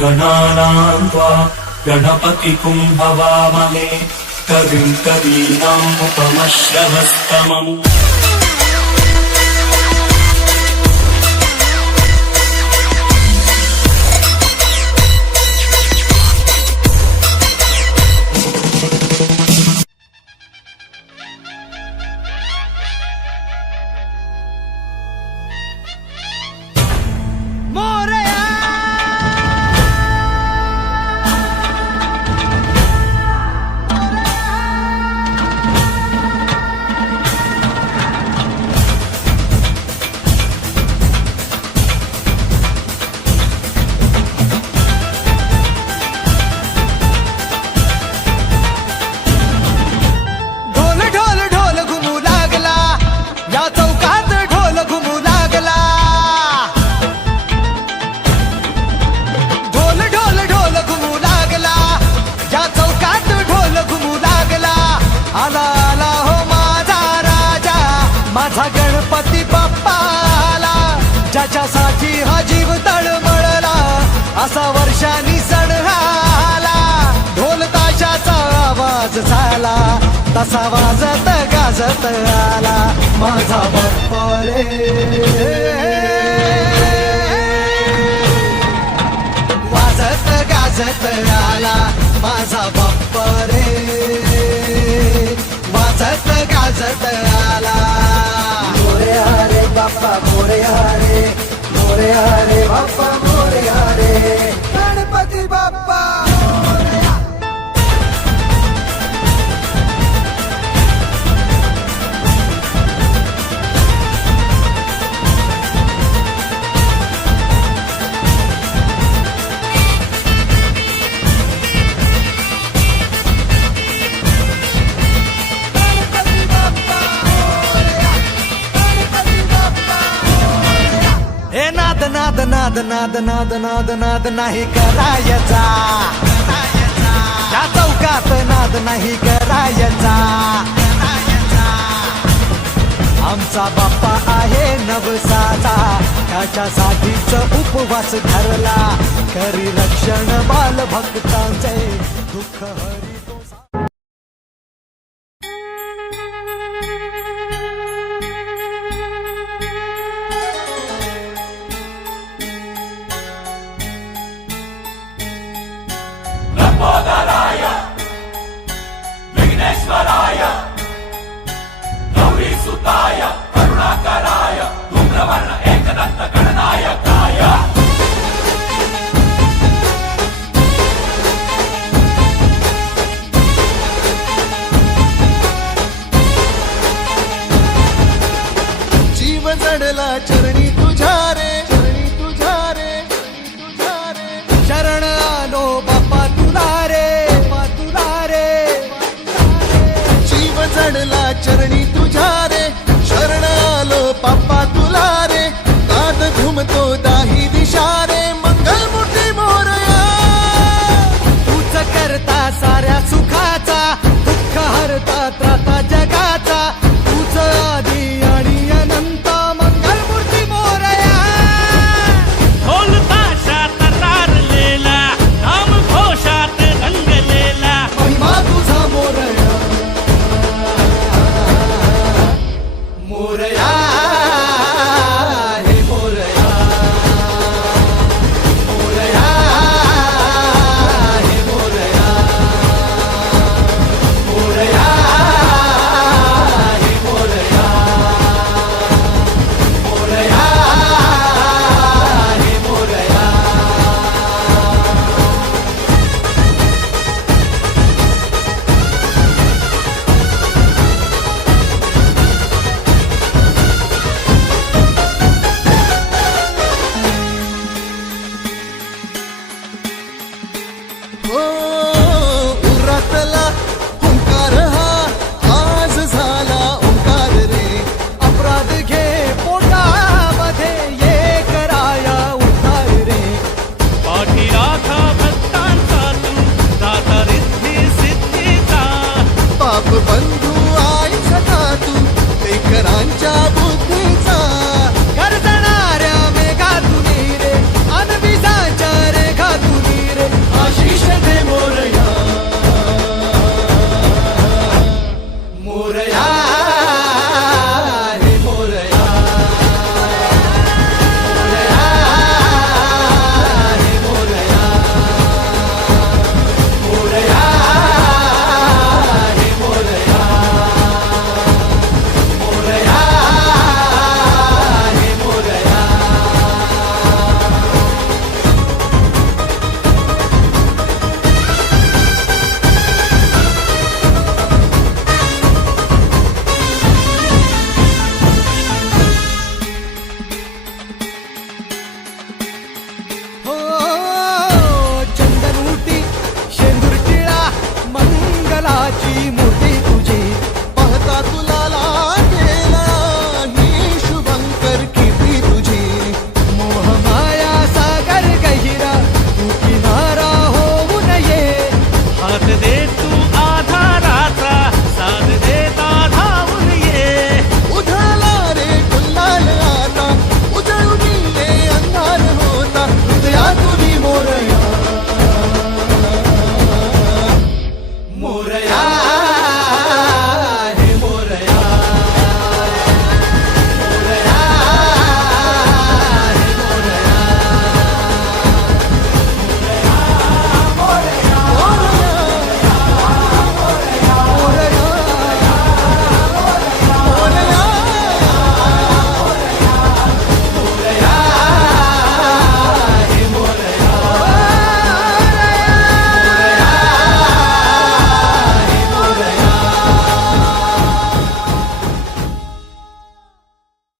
गणानां त्वा गणपतिकुं भवामहे कविं कवीनाम् गणपती बाप्पा ज्याच्यासाठी हा जीव तळमळला असा वर्षांनी सण आला ढोल ताशाचा आवाज झाला तसा वाजत गाजत आला. माझा बाप्पा रे वाजत गाजत आला माझा बाप्पा रे वाजत गाजत आला. मोरया रे बाप्पा मोरया रे मोरया रे बाप्पा नाद नाद नाद नाद नाद नाद नाही करायचा या चौकात नाद नाही करायचा आमचा बाप्पा आहे नवसाचा त्याच्यासाठीच उपवास धरला करी रक्षण बाल भक्तांचे दुःख ಮೂರ್ತಿ